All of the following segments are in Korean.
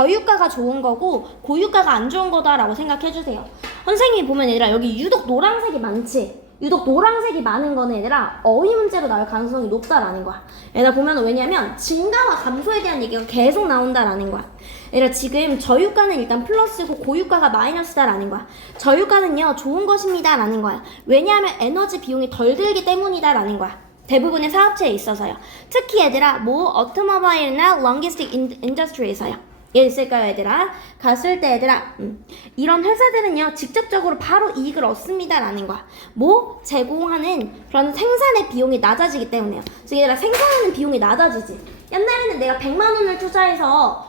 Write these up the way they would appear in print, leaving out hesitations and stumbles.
저유가가 좋은 거고 고유가가 안 좋은 거다라고 생각해주세요. 선생님이 보면 얘들아 여기 유독 노란색이 많지? 유독 노란색이 많은 거는 얘들아 어휘 문제로 나올 가능성이 높다라는 거야. 얘들아 보면 왜냐면 증가와 감소에 대한 얘기가 계속 나온다라는 거야. 얘들아 지금 저유가는 일단 플러스고 고유가가 마이너스다라는 거야. 저유가는요 좋은 것입니다 라는 거야. 왜냐하면 에너지 비용이 덜 들기 때문이다라는 거야. 대부분의 사업체에 있어서요. 특히 얘들아 오토모바일이나 logistic industry에서요. 예를 있을까요 얘들아? 갔을 때 얘들아 이런 회사들은요 직접적으로 바로 이익을 얻습니다 라는 거야. 제공하는 그런 생산의 비용이 낮아지기 때문에요. 그래서 얘들아 생산하는 비용이 낮아지지. 옛날에는 내가 100만 원을 투자해서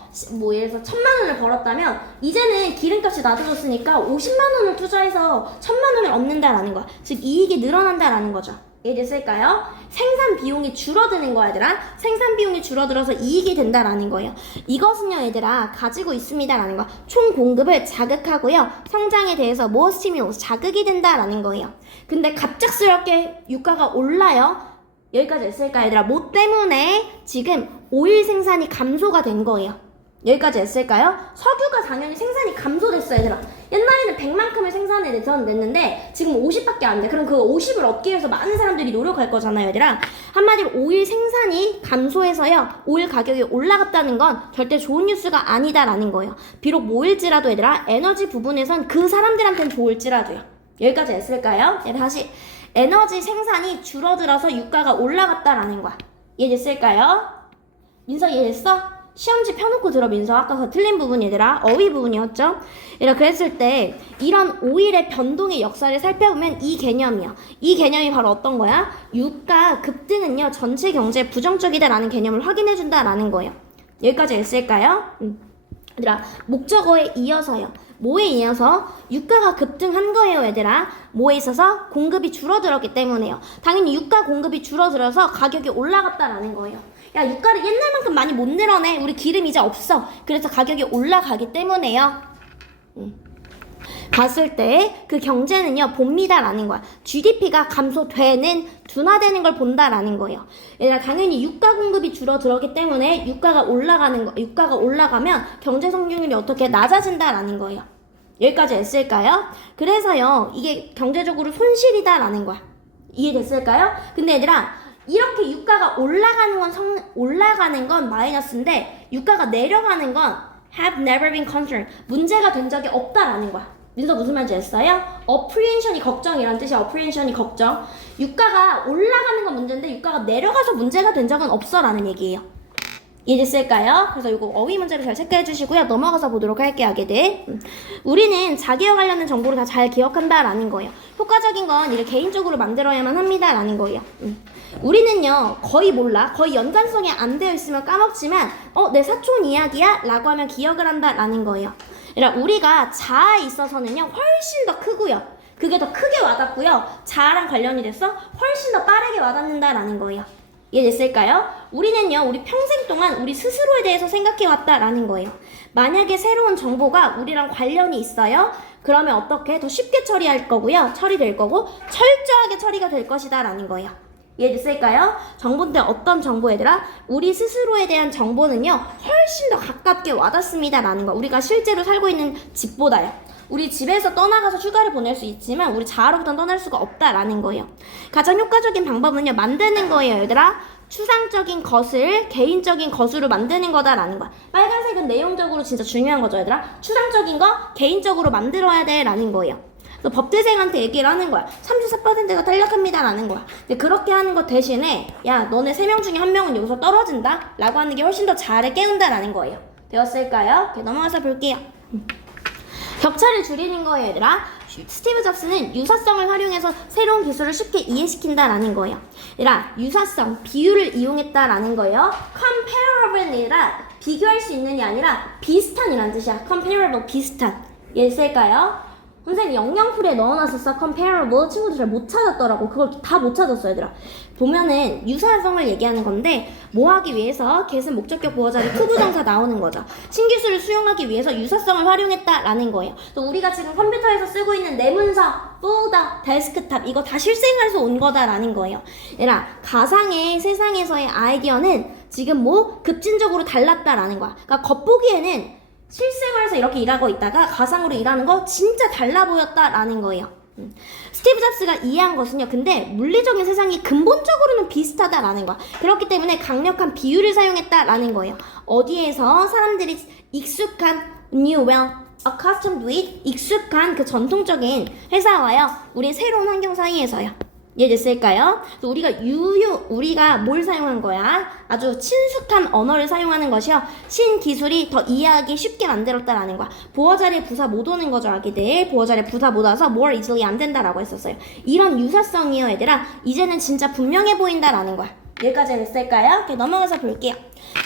예를 들어서 1000만 원을 벌었다면 이제는 기름값이 낮아졌으니까 50만 원을 투자해서 1000만 원을 얻는다라는 거야. 즉 이익이 늘어난다라는 거죠. 이해됐을까요? 생산 비용이 줄어드는 거야 얘들아. 생산 비용이 줄어들어서 이익이 된다라는 거예요. 이것은요 얘들아 가지고 있습니다라는 거야. 총 공급을 자극하고요. 성장에 대해서 스티뮬러스 자극이 된다라는 거예요. 근데 갑작스럽게 유가가 올라요. 여기까지 했을까 얘들아? 때문에 지금 오일 생산이 감소가 된 거예요. 여기까지 했을까요? 석유가 당연히 생산이 감소됐어 얘들아. 옛날에는 100만큼을 생산했는데 지금 50밖에 안 돼. 그럼 그 50을 얻기 위해서 많은 사람들이 노력할 거잖아요 얘들아. 한마디로 오일 생산이 감소해서요 오일 가격이 올라갔다는 건 절대 좋은 뉴스가 아니다라는 거예요. 비록 뭐일지라도 얘들아 에너지 부분에선 그 사람들한테는 좋을지라도요. 여기까지 했을까요? 다시 에너지 생산이 줄어들어서 유가가 올라갔다라는 거야. 이해됐을까요? 민서 이해됐어? 시험지 펴놓고 들어 민서. 아까 틀린 부분 얘들아 어휘 부분이었죠? 얘들아 그랬을 때 이런 오일의 변동의 역사를 살펴보면 이 개념이야. 이 개념이 바로 어떤 거야? 유가 급등은요 전체 경제에 부정적이다라는 개념을 확인해준다라는 거예요. 여기까지 했을까요? 얘들아 목적어에 이어서요. 뭐에 이어서? 유가가 급등한 거예요 얘들아. 뭐에 있어서? 공급이 줄어들었기 때문에요. 당연히 유가 공급이 줄어들어서 가격이 올라갔다라는 거예요. 야 유가를 옛날만큼 많이 못 늘어내. 우리 기름 이제 없어. 그래서 가격이 올라가기 때문에요. 봤을 때 그 경제는요 봅니다라는 거야. GDP가 감소되는 둔화되는 걸 본다라는 거예요. 얘들아 당연히 유가 공급이 줄어들었기 때문에 유가가 올라가면 경제 성장률이 어떻게 낮아진다라는 거예요. 여기까지 했을까요? 그래서요 이게 경제적으로 손실이다라는 거야. 이해됐을까요? 근데 얘들아 이렇게 유가가 올라가는 건 마이너스인데 유가가 내려가는 건 have never been concerned. 문제가 된 적이 없다라는 거야. 민서 무슨 말인지 알았어요? apprehension이 걱정이란 뜻이야. apprehension이 걱정. 유가가 올라가는 건 문제인데 유가가 내려가서 문제가 된 적은 없어라는 얘기예요. 이해됐을까요? 그래서 이거 어휘 문제를 잘 체크해 주시고요. 넘어가서 보도록 할게요. 우리는 자기와 관련된 정보를 다 잘 기억한다라는 거예요. 효과적인 건 이를 개인적으로 만들어야만 합니다라는 거예요. 우리는요 거의 몰라. 거의 연관성이 안 되어 있으면 까먹지만 내 사촌 이야기야? 라고 하면 기억을 한다라는 거예요. 그러니까 우리가 자아에 있어서는요 훨씬 더 크고요. 그게 더 크게 와닿고요. 자아랑 관련이 돼서 훨씬 더 빠르게 와닿는다라는 거예요. 이해됐을까요? 우리는요 우리 평생 동안 우리 스스로에 대해서 생각해왔다라는 거예요. 만약에 새로운 정보가 우리랑 관련이 있어요. 그러면 어떻게? 더 쉽게 처리될 거고 철저하게 처리가 될 것이다 라는 거예요. 이해됐을까요? 정보인데 어떤 정보 얘들아? 우리 스스로에 대한 정보는요 훨씬 더 가깝게 와닿습니다 라는 거. 우리가 실제로 살고 있는 집보다요. 우리 집에서 떠나가서 휴가를 보낼 수 있지만 우리 자아로부터는 떠날 수가 없다라는 거예요. 가장 효과적인 방법은요 만드는 거예요 얘들아. 추상적인 것을 개인적인 것으로 만드는 거다라는 거야. 빨간색은 내용적으로 진짜 중요한 거죠 얘들아. 추상적인 거 개인적으로 만들어야 돼 라는 거예요. 그래서 법대생한테 얘기를 하는 거야. 34%가 탈락합니다 라는 거야. 근데 그렇게 하는 거 대신에 야 너네 3명 중에 1명은 여기서 떨어진다 라고 하는 게 훨씬 더 자아를 깨운다 라는 거예요. 되었을까요? 넘어가서 볼게요. 격차를 줄이는 거예요 얘들아. 스티브 잡스는 유사성을 활용해서 새로운 기술을 쉽게 이해시킨다라는 거예요. 얘들아 유사성, 비유를 이용했다라는 거예요. comparable은 얘들아 비교할 수 있는이 아니라 비슷한이라는 뜻이야. comparable 비슷한. 이해했을까요? 선생님 영양풀이에 넣어놨었어. comparable 친구들 잘 못 찾았더라고. 그걸 다 못 찾았어 얘들아. 보면은 유사성을 얘기하는 건데 뭐 하기 위해서 get은 목적격 보어자리 투부정사 나오는 거죠. 신기술을 수용하기 위해서 유사성을 활용했다라는 거예요. 또 우리가 지금 컴퓨터에서 쓰고 있는 내 문서, folder, 데스크탑 이거 다 실생활에서 온 거다라는 거예요. 얘들아 가상의 세상에서의 아이디어는 지금 급진적으로 달랐다라는 거야. 그러니까 겉보기에는 실생활에서 이렇게 일하고 있다가 가상으로 일하는 거 진짜 달라 보였다라는 거예요. 스티브 잡스가 이해한 것은요, 근데 물리적인 세상이 근본적으로는 비슷하다라는 거야. 그렇기 때문에 강력한 비유를 사용했다라는 거예요. 어디에서 사람들이 익숙한 new well accustomed with 익숙한 그 전통적인 회사와요, 우리 새로운 환경 사이에서요. 이해됐을까요? 우리가 뭘 사용한 거야? 아주 친숙한 언어를 사용하는 것이요, 신기술이 더 이해하기 쉽게 만들었다라는 거야. 보어 자리에 부사 못 오는 거죠, 아기들. 보어 자리에 부사 못 와서 more easily 안 된다라고 했었어요. 이런 유사성이요, 얘들아. 이제는 진짜 분명해 보인다라는 거야. 여기까지 됐을까요? 이렇게 넘어가서 볼게요.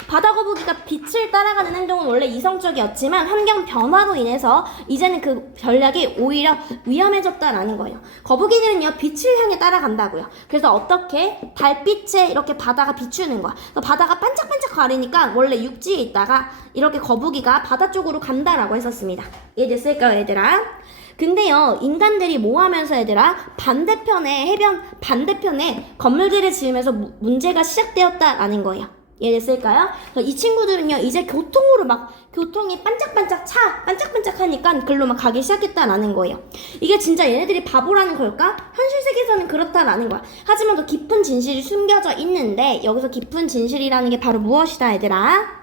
바다 거북이가 빛을 따라가는 행동은 원래 이성적이었지만 환경 변화로 인해서 이제는 그 전략이 오히려 위험해졌다라는 거예요. 거북이들은요, 빛을 향해 따라간다고요. 그래서 어떻게? 달빛에 이렇게 바다가 비추는 거야. 바다가 반짝반짝 가리니까 원래 육지에 있다가 이렇게 거북이가 바다 쪽으로 간다라고 했었습니다. 이해됐을까요, 얘들아? 근데요, 인간들이 뭐 하면서 얘들아? 해변 반대편에 건물들을 지으면서 문제가 시작되었다라는 거예요. 이해됐을까요? 이 친구들은요, 이제 교통이 반짝반짝 하니까 글로 막 가기 시작했다라는 거예요. 이게 진짜 얘네들이 바보라는 걸까? 현실 세계에서는 그렇다라는 거야. 하지만 더 깊은 진실이 숨겨져 있는데, 여기서 깊은 진실이라는 게 바로 무엇이다, 얘들아?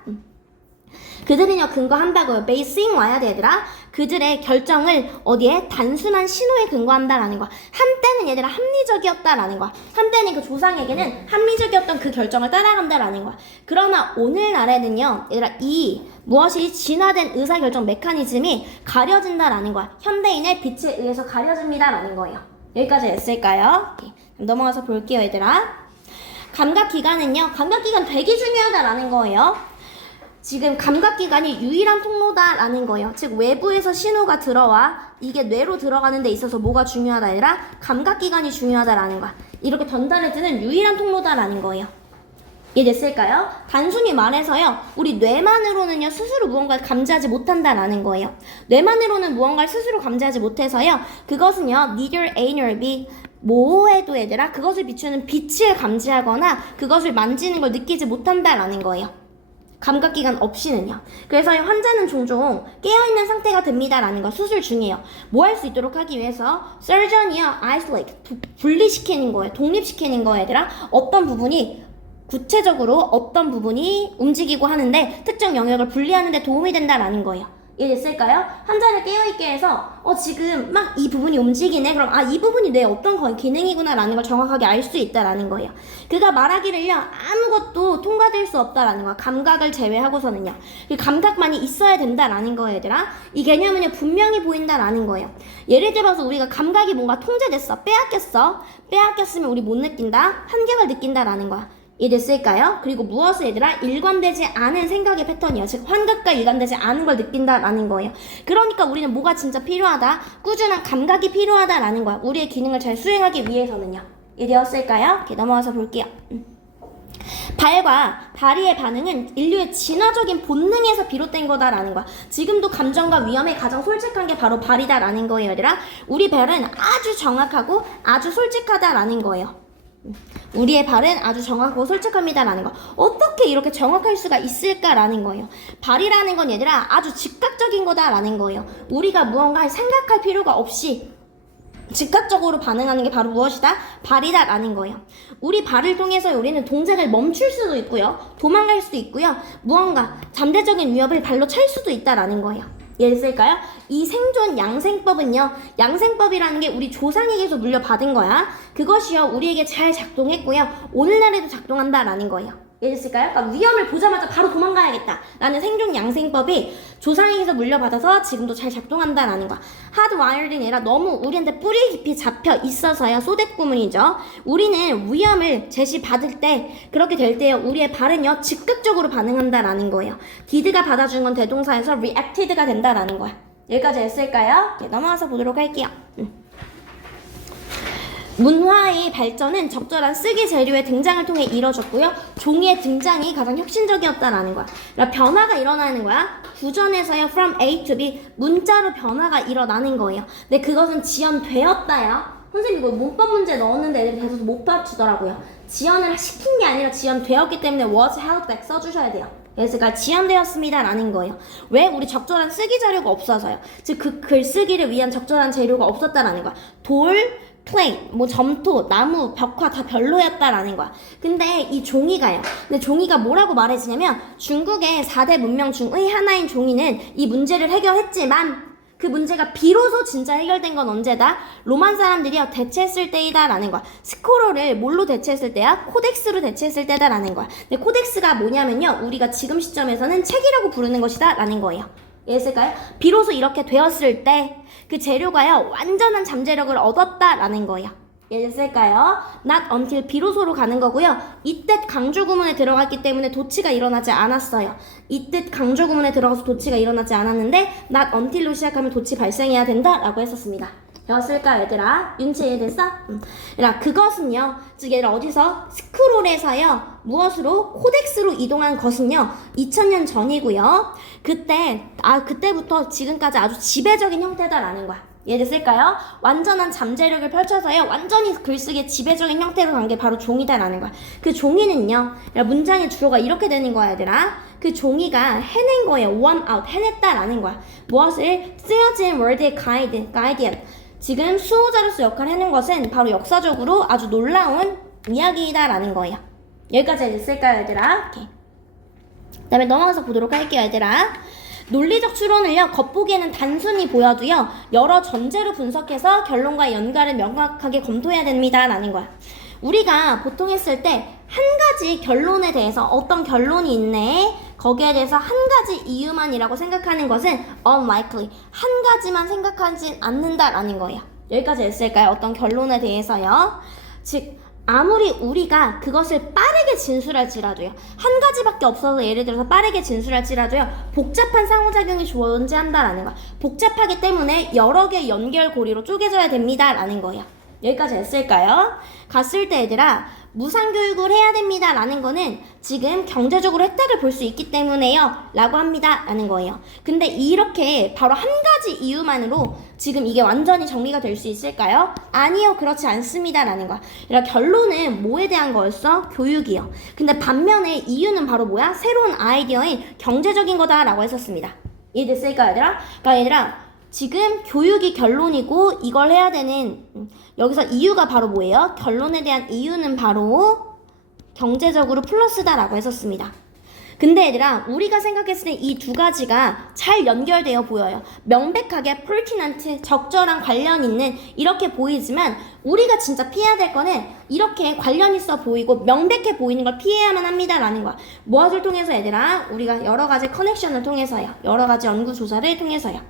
그들은요, 근거한다고요. 베이싱 와야 돼, 얘들아. 그들의 결정을 어디에? 단순한 신호에 근거한다라는 거야. 한때는 얘들아 합리적이었다라는 거야. 한때는 그 조상에게는 합리적이었던 그 결정을 따라간다라는 거야. 그러나 오늘날에는요, 얘들아, 무엇이 진화된 의사결정 메커니즘이 가려진다라는 거야. 현대인의 빛에 의해서 가려집니다라는 거예요. 여기까지 됐을까요? 넘어가서 볼게요, 얘들아. 감각기관은요, 감각기관 되게 중요하다라는 거예요. 지금 감각기관이 유일한 통로다라는 거예요. 즉 외부에서 신호가 들어와 이게 뇌로 들어가는 데 있어서 뭐가 중요하다 아니라 감각기관이 중요하다라는 거야. 이렇게 전달해주는 유일한 통로다라는 거예요. 이해됐을까요? 단순히 말해서요, 우리 뇌만으로는요 스스로 무언가를 감지하지 못한다라는 거예요. 뇌만으로는 무언가를 스스로 감지하지 못해서요, 그것은요 neither A nor B, 뭐해도 얘들아 그것을 비추는 빛을 감지하거나 그것을 만지는 걸 느끼지 못한다라는 거예요. 감각기관 없이는요. 그래서 환자는 종종 깨어있는 상태가 됩니다라는 거, 수술 중이에요. 뭐 할 수 있도록 하기 위해서 surgeon이요, isolate, 분리시키는 거예요. 독립시키는 거예요, 얘들아. 구체적으로 어떤 부분이 움직이고 하는데 특정 영역을 분리하는 데 도움이 된다라는 거예요. 이해됐을까요? 환자를 깨어있게 해서 지금 막 이 부분이 움직이네. 그럼 이 부분이 내 어떤 기능이구나 라는 걸 정확하게 알 수 있다라는 거예요. 그가 말하기를요, 아무것도 통과될 수 없다라는 거야. 감각을 제외하고서는요. 그 감각만이 있어야 된다라는 거예요, 얘들아. 이 개념은요, 분명히 보인다라는 거예요. 예를 들어서 우리가 감각이 뭔가 통제됐어. 빼앗겼으면 우리 못 느낀다. 한계를 느낀다라는 거야. 이해됐을까요? 그리고 무엇을 얘들아? 일관되지 않은 생각의 패턴이요. 즉 환각과 일관되지 않은 걸 느낀다라는 거예요. 그러니까 우리는 뭐가 진짜 필요하다? 꾸준한 감각이 필요하다라는 거야. 우리의 기능을 잘 수행하기 위해서는요. 이해되었을까요? 이렇게 넘어가서 볼게요. 발과 다리의 반응은 인류의 진화적인 본능에서 비롯된 거다라는 거야. 지금도 감정과 위험에 가장 솔직한 게 바로 발이다라는 거예요, 얘들아. 우리 발은 아주 정확하고 아주 솔직하다라는 거예요. 우리의 발은 아주 정확하고 솔직합니다라는 거. 어떻게 이렇게 정확할 수가 있을까라는 거예요. 발이라는 건 얘들아 아주 즉각적인 거다라는 거예요. 우리가 무언가 생각할 필요가 없이 즉각적으로 반응하는 게 바로 무엇이다? 발이다라는 거예요. 우리 발을 통해서 우리는 동작을 멈출 수도 있고요, 도망갈 수도 있고요, 무언가 잠재적인 위협을 발로 찰 수도 있다라는 거예요. 이해됐을까요? 이 생존 양생법은요, 양생법이라는 게 우리 조상에게서 물려받은 거야. 그것이요 우리에게 잘 작동했고요, 오늘날에도 작동한다라는 거예요. 이해됐을까요? 그러니까 위험을 보자마자 바로 도망가야겠다 라는 생존 양생법이 조상에게서 물려받아서 지금도 잘 작동한다라는 거야. 하드와이어딩이 아니라 너무 우리한테 뿌리 깊이 잡혀 있어서요, 소댓구문이죠. 우리는 위험을 제시받을 때, 그렇게 될 때요, 우리의 발은요 즉각적으로 반응한다라는 거예요. did가 받아준 건 대동사에서 reacted가 된다라는 거야. 여기까지 됐을까요? 네, 넘어가서 보도록 할게요. 문화의 발전은 적절한 쓰기 재료의 등장을 통해 이뤄졌고요, 종이의 등장이 가장 혁신적이었다라는 거야. 그러니까 변화가 일어나는 거야. 구전에서요 from A to B 문자로 변화가 일어나는 거예요. 근데 그것은 지연되었다요. 선생님 이거 문법 문제 넣었는데 애들이 계속 못 맞추더라고요. 지연을 시킨 게 아니라 지연되었기 때문에 was held back 써주셔야 돼요. 예스가 지연되었습니다라는 거예요. 왜? 우리 적절한 쓰기 자료가 없어서요. 즉 그 글쓰기를 위한 적절한 재료가 없었다라는 거야. 돌, 플레이, 뭐 점토, 나무, 벽화 다 별로였다라는 거야. 근데 이 종이가요. 근데 종이가 뭐라고 말해지냐면 중국의 4대 문명 중의 하나인 종이는 이 문제를 해결했지만 그 문제가 비로소 진짜 해결된 건 언제다? 로만 사람들이요 대체했을 때이다 라는 거야. 스코러를 뭘로 대체했을 때야? 코덱스로 대체했을 때다 라는 거야. 근데 코덱스가 뭐냐면요 우리가 지금 시점에서는 책이라고 부르는 것이다 라는 거예요. 이해했을까요? 비로소 이렇게 되었을 때 그 재료가요 완전한 잠재력을 얻었다 라는 거예요. 이해했을까요? not until 비로소로 가는 거고요. 이 뜻 강조 구문에 들어갔기 때문에 도치가 일어나지 않았어요. 이 뜻 강조 구문에 들어가서 도치가 일어나지 않았는데 not until로 시작하면 도치 발생해야 된다 라고 했었습니다. 배웠을까 얘들아? 윤치 이해됐어? 얘들아 그것은요 즉 얘들아 어디서? 스크롤에서요 무엇으로? 코덱스로 이동한 것은요 2000년 전이고요 그때부터 지금까지 아주 지배적인 형태다라는 거야. 이해됐을까요? 완전한 잠재력을 펼쳐서요 완전히 글쓰기의 지배적인 형태로 간 게 바로 종이다라는 거야. 그 종이는요 문장의 주어가 이렇게 되는 거야 얘들아. 그 종이가 해낸 거예요. one out 해냈다라는 거야. 무엇을? 쓰여진 월드의 가이디언 지금 수호자로서 역할을 해낸 것은 바로 역사적으로 아주 놀라운 이야기다라는 거예요. 여기까지 됐을까요 얘들아? 오케이. 그 다음에 넘어가서 보도록 할게요 얘들아. 논리적 추론을요 겉보기에는 단순히 보여도요 여러 전제로 분석해서 결론과 연관을 명확하게 검토해야 됩니다 라는 거야. 우리가 보통 했을 때 한 가지 결론에 대해서 어떤 결론이 있네 거기에 대해서 한 가지 이유만이라고 생각하는 것은 unlikely 한 가지만 생각하진 않는다라는 거예요. 여기까지 했을까요? 어떤 결론에 대해서요. 즉 아무리 우리가 그것을 빠르게 진술할지라도요 한 가지밖에 없어서 예를 들어서 빠르게 진술할지라도요 복잡한 상호작용이 존재한다라는 거야. 복잡하기 때문에 여러 개의 연결고리로 쪼개져야 됩니다 라는 거예요. 여기까지 했을까요? 갔을 때 얘들아 무상교육을 해야 됩니다 라는 거는 지금 경제적으로 혜택을 볼 수 있기 때문에요 라고 합니다 라는 거예요. 근데 이렇게 바로 한 가지 이유만으로 지금 이게 완전히 정리가 될 수 있을까요? 아니요 그렇지 않습니다 라는 거야. 그러니까 결론은 뭐에 대한 거였어? 교육이요. 근데 반면에 이유는 바로 뭐야? 새로운 아이디어인 경제적인 거다 라고 했었습니다. 이해됐을까 얘들아? 그러니까 얘들아 지금 교육이 결론이고 이걸 해야 되는 여기서 이유가 바로 뭐예요? 결론에 대한 이유는 바로 경제적으로 플러스다라고 했었습니다. 근데 얘들아 우리가 생각했을 때 이 두 가지가 잘 연결되어 보여요. 명백하게 pertinent 적절한 관련 있는 이렇게 보이지만 우리가 진짜 피해야 될 거는 이렇게 관련 있어 보이고 명백해 보이는 걸 피해야만 합니다 라는 거야. 무엇을 통해서 얘들아? 우리가 여러 가지 커넥션을 통해서요. 여러 가지 연구 조사를 통해서요.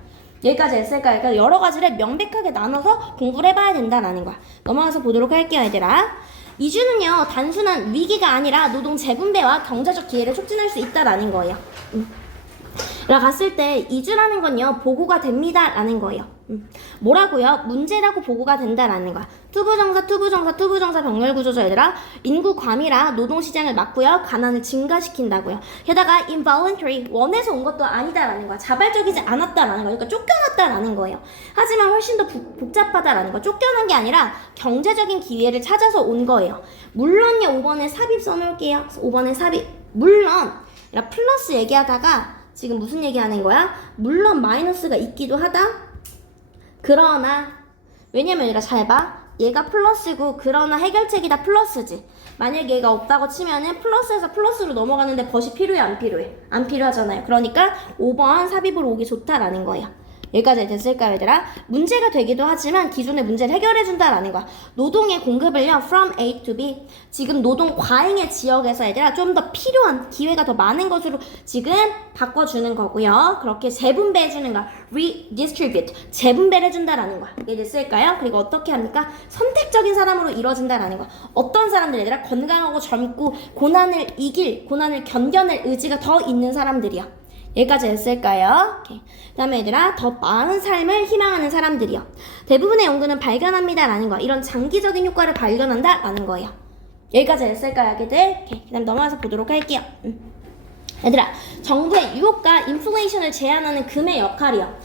여기까지 했을까요? 그러니까 여러 가지를 명백하게 나눠서 공부를 해봐야 된다라는 거야. 넘어가서 보도록 할게요 얘들아. 이주는요 단순한 위기가 아니라 노동 재분배와 경제적 기회를 촉진할 수 있다라는 거예요. 갔을 때 이주라는 건요 보고가 됩니다 라는 거예요. 뭐라고요? 문제라고 보고가 된다라는 거야. 투부정사 병렬구조죠 얘들아. 인구 과밀화 노동시장을 막고요 가난을 증가시킨다고요. 게다가 involuntary 원해서 온 것도 아니다라는 거야. 자발적이지 않았다라는 거야. 그러니까 쫓겨났다라는 거예요. 하지만 훨씬 더 복잡하다라는 거야. 쫓겨난 게 아니라 경제적인 기회를 찾아서 온 거예요. 물론요 5번에 삽입 써놓을게요. 5번에 삽입 물론 플러스 얘기하다가 지금 무슨 얘기하는 거야? 물론 마이너스가 있기도 하다. 그러나 왜냐면 얘가 잘 봐. 얘가 플러스고 그러나 해결책이 다 플러스지. 만약 얘가 없다고 치면은 플러스에서 플러스로 넘어가는데 벗이 필요해 안 필요해? 안 필요하잖아요. 그러니까 5번 삽입으로 오기 좋다라는 거예요. 여기까지 됐을까요 얘들아? 문제가 되기도 하지만 기존의 문제를 해결해준다라는 거야. 노동의 공급을요 from A to B 지금 노동 과잉의 지역에서 얘들아 좀 더 필요한 기회가 더 많은 것으로 지금 바꿔주는 거고요. 그렇게 재분배해주는 거야. redistribute 재분배를 해준다라는 거야. 이게 됐을까요? 그리고 어떻게 합니까? 선택적인 사람으로 이루어진다라는 거야. 어떤 사람들 얘들아? 건강하고 젊고 고난을 견뎌낼 의지가 더 있는 사람들이야. 여기까지 했을까요? 그 다음에 얘들아 더 나은 삶을 희망하는 사람들이요. 대부분의 연구는 발견합니다 라는 거야. 이런 장기적인 효과를 발견한다 라는 거예요. 여기까지 했을까요 얘들? 그 다음 넘어가서 보도록 할게요. 얘들아 정부의 유혹과 인플레이션을 제한하는 금의 역할이요.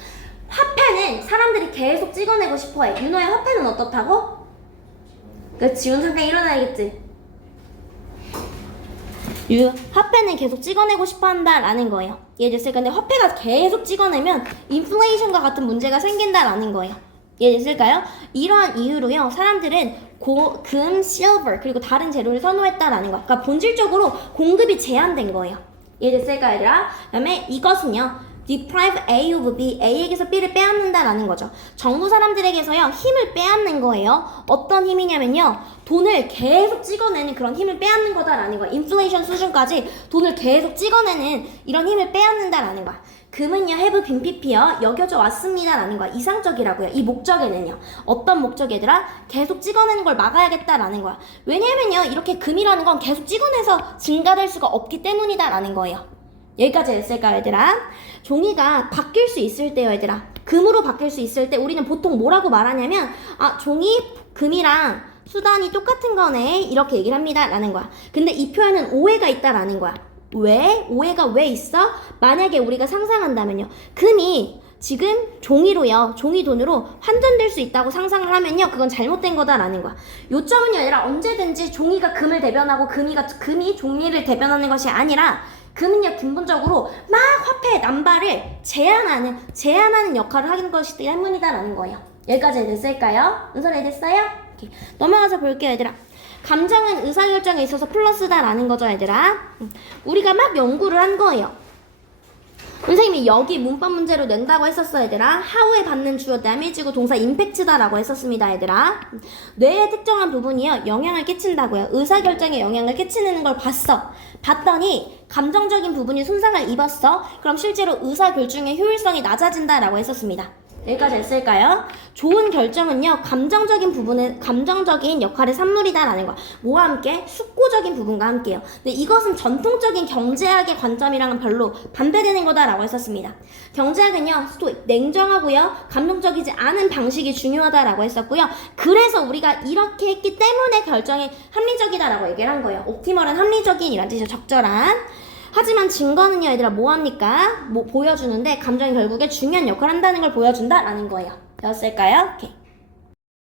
화폐는 사람들이 계속 찍어내고 싶어해. 윤호의 화폐는 어떻다고? 그렇지 지금 잠깐 일어나야겠지. 화폐는 계속 찍어내고 싶어 한다라는 거예요. 이해됐을까요? 근데 화폐가 계속 찍어내면 인플레이션과 같은 문제가 생긴다라는 거예요. 이해됐을까요? 이러한 이유로요, 사람들은 금, 실버, 그리고 다른 재료를 선호했다라는 거야. 그러니까 본질적으로 공급이 제한된 거예요. 이해됐을까요, 얘들아? 그 다음에 이것은요, deprive A of B, A에게서 B를 빼앗는다라는 거죠. 정부 사람들에게서요, 힘을 빼앗는 거예요. 어떤 힘이냐면요, 돈을 계속 찍어내는 그런 힘을 빼앗는 거다라는 거야. 인플레이션 수준까지 돈을 계속 찍어내는 이런 힘을 빼앗는다라는 거야. 금은요, have been pp요, 여겨져 왔습니다라는 거야. 이상적이라고요. 이 목적에는요. 어떤 목적 얘들아? 계속 찍어내는 걸 막아야겠다라는 거야. 왜냐면요, 이렇게 금이라는 건 계속 찍어내서 증가될 수가 없기 때문이다라는 거예요. 여기까지 했을까요, 얘들아? 종이가 바뀔 수 있을 때요, 얘들아. 금으로 바뀔 수 있을 때 우리는 보통 뭐라고 말하냐면, 종이, 금이랑 수단이 똑같은 거네, 이렇게 얘기를 합니다 라는 거야. 근데 이 표현은 오해가 있다라는 거야. 왜? 오해가 왜 있어? 만약에 우리가 상상한다면요, 금이 지금 종이로요, 종이 돈으로 환전될 수 있다고 상상을 하면요, 그건 잘못된 거다라는 거야. 요점은요, 얘들아, 언제든지 종이가 금을 대변하고 금이 종이를 대변하는 것이 아니라, 금은요, 근본적으로 막 화폐의 남발을 제한하는 역할을 하는 것이기 때문이다라는 거예요. 여기까지 됐을까요? 은솔이 됐어요? 오케이. 넘어가서 볼게요, 얘들아. 감정은 의사결정에 있어서 플러스다라는 거죠, 얘들아. 우리가 막 연구를 한 거예요. 선생님이 여기 문법 문제로 낸다고 했었어, 얘들아. how에 받는 주어 damage고 동사 impact다라고 했었습니다, 얘들아. 뇌의 특정한 부분이요, 영향을 끼친다고요. 의사결정에 영향을 끼치는 걸 봤더니 감정적인 부분이 손상을 입었어. 그럼 실제로 의사결정의 효율성이 낮아진다라고 했었습니다. 여기까지 했을까요? 좋은 결정은요, 감정적인 역할의 산물이다라는 거야. 뭐와 함께? 숙고적인 부분과 함께요. 근데 이것은 전통적인 경제학의 관점이랑은 별로 반대되는 거다라고 했었습니다. 경제학은요, 냉정하고요, 감정적이지 않은 방식이 중요하다라고 했었고요. 그래서 우리가 이렇게 했기 때문에 결정이 합리적이다라고 얘기를 한 거예요. 옵티멀은 합리적인 이란 뜻이죠. 적절한. 하지만 증거는요, 얘들아, 뭐합니까? 보여주는데 감정이 결국에 중요한 역할을 한다는 걸 보여준다라는 거예요. 되었을까요? 오케이.